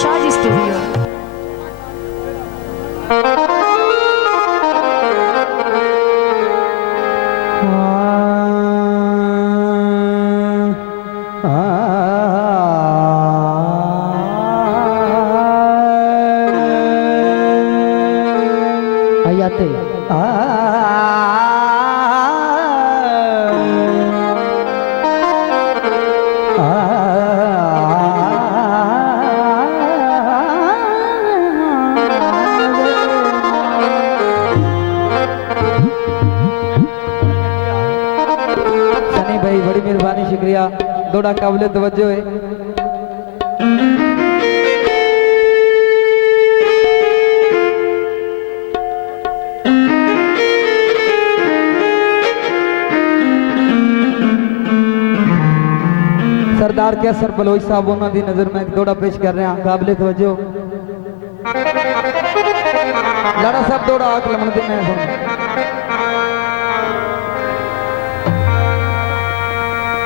Shaji studio. आते सनी भाई बड़ी मेहरबानी शुक्रिया थोड़ा काबिल तवज्जो है। सरदार कैसर बलोच साहब उन्होंने नजर में दौड़ा पेश कर रहे हैं काबिल तवज्जो लाड़ा साहब दौड़ा आक लमन दिन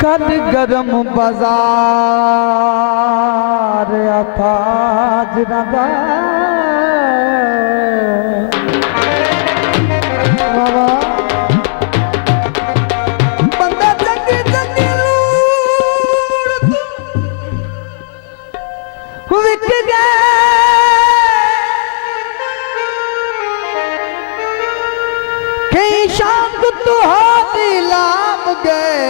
कद गरम बाजार अफाज नदा कई शाम तो हाथी लाम गए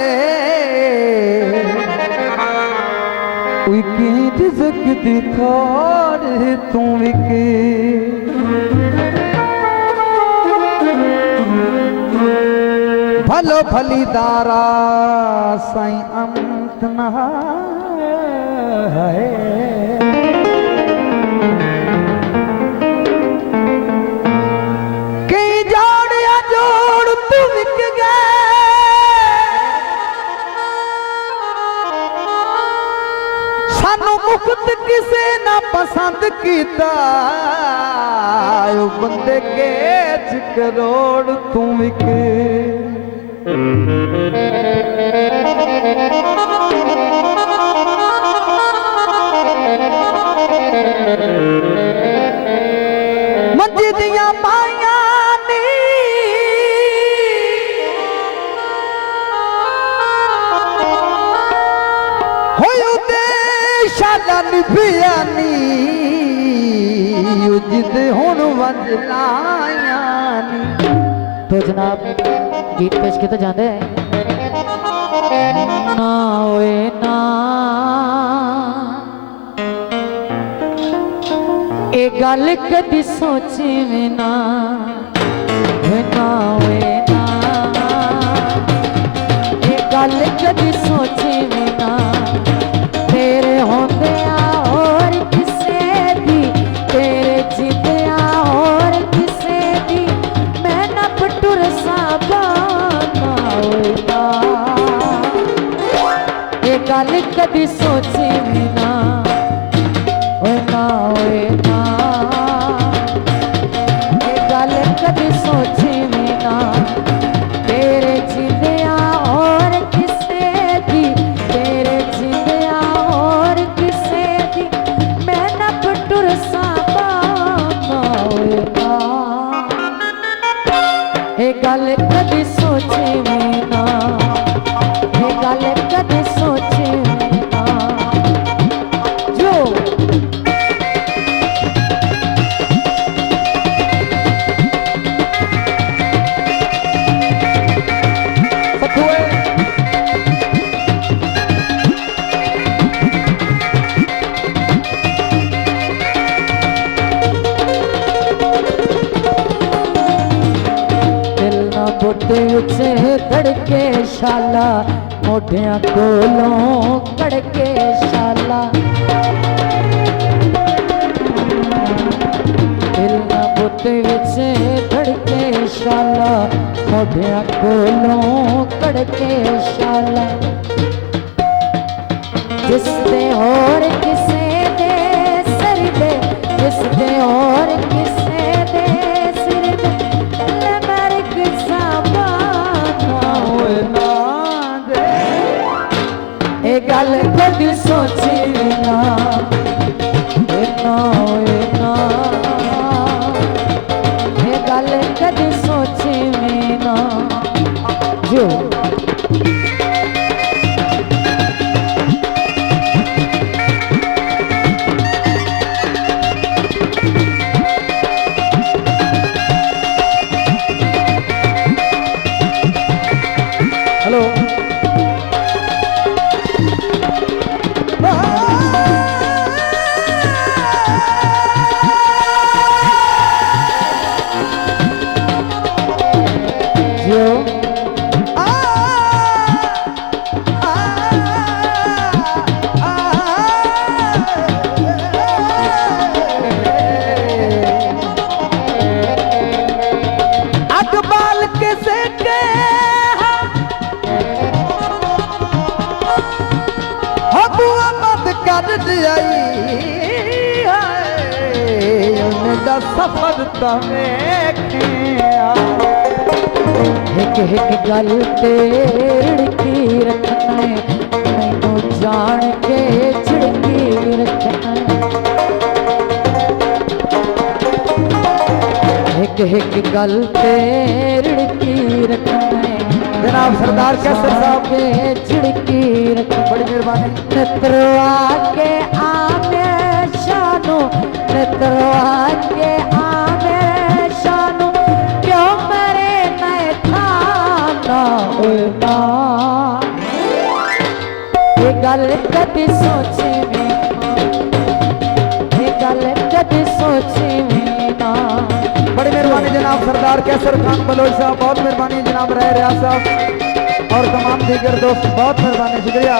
रिज़्क़ दी थोड़ तू विके भलो भली दारा साईं अमत न है मुक्त किसे ना पसंद कीता बंदे के करोड़ तू विके मंजी दिया पाइया नी होयो शालन बियानी जिद हुन वजलायानी। तो जनाब गीत पेश किए जाते हैं ना ओए ना ए गल कदी सोची में ना ओए ना ए गल कदी सोची में ना तेरे होंदे और किसे दी तेरे जिदया और किसे दी मैं न पटुर साबाना होना ये गल कदी सोची भी ना होना होना ये गल कदी सोची भी ना तेरे जिदया और किसे दी तेरे जिदया और किसे दी मैं न पटुर साबाना होना ये गल कदी सोची भी ना ये गल कदी सोची भी ना जो उचे कड़के शाला मोढिया कोलों कड़के शाला दिल ना बुते विचे कड़के शाला मोढिया कोलों कड़के शाला जिसदे और किसे दे सर दे जिसदे और किसे दे सिर दे लमरक गल कदी सोची ना सफर तवेखे एक एक गल ते रिड़की रखना मैनू जान के झिड़की रखना एक गल ते रिड़की रखना जनाब सरदार कैसर साहब के झिड़की रखना बड़ी मेहरबानी नतरवा के आमे शानो नतरवा के आमे शानो क्यों मरे मैं थाना उना ये गल कदी सोची में ये गल कदी सोची में ना बड़ी मेहरबानी जनाब सरदार कैसर खान बलोच साहब बहुत मेहरबानी जनाब रह रियाज साहब और तमाम दीगर दोस्त बहुत मेहरबानी शुक्रिया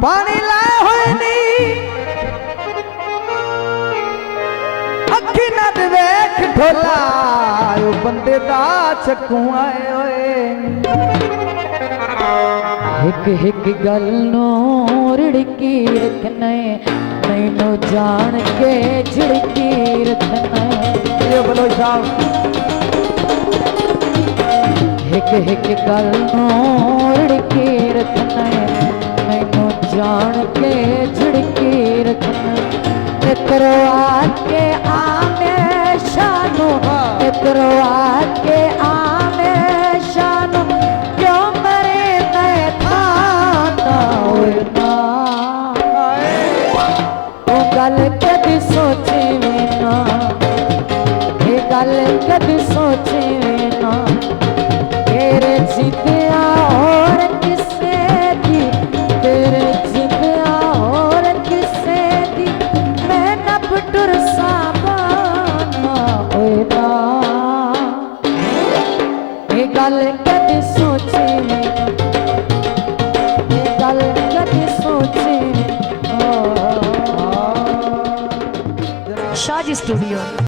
पानी लाए होए नी अखी ना देख ढोला ओ बंदे दा चक्कू आए होए एक गल नू रिड़की रखना मैनू जान के झिड़की रखना ये बलोच साहब एक गल नू रिड़की रखना मैनू जान के झिड़की रखना इतरवा के आमे शानो इतरवा के आमे शानो क्यों मरे मैं थाना उड़ना वो गल कदी सोची में ना ये गल कदी सोची में ना तेरे जिद्दियां और किसे दी तेरे जिद्दियां और किसे दी मैं नब टुर साबाना होए ना ये गल कदी सोची में ये गल कदी सोची में शाजी स्टूडियो।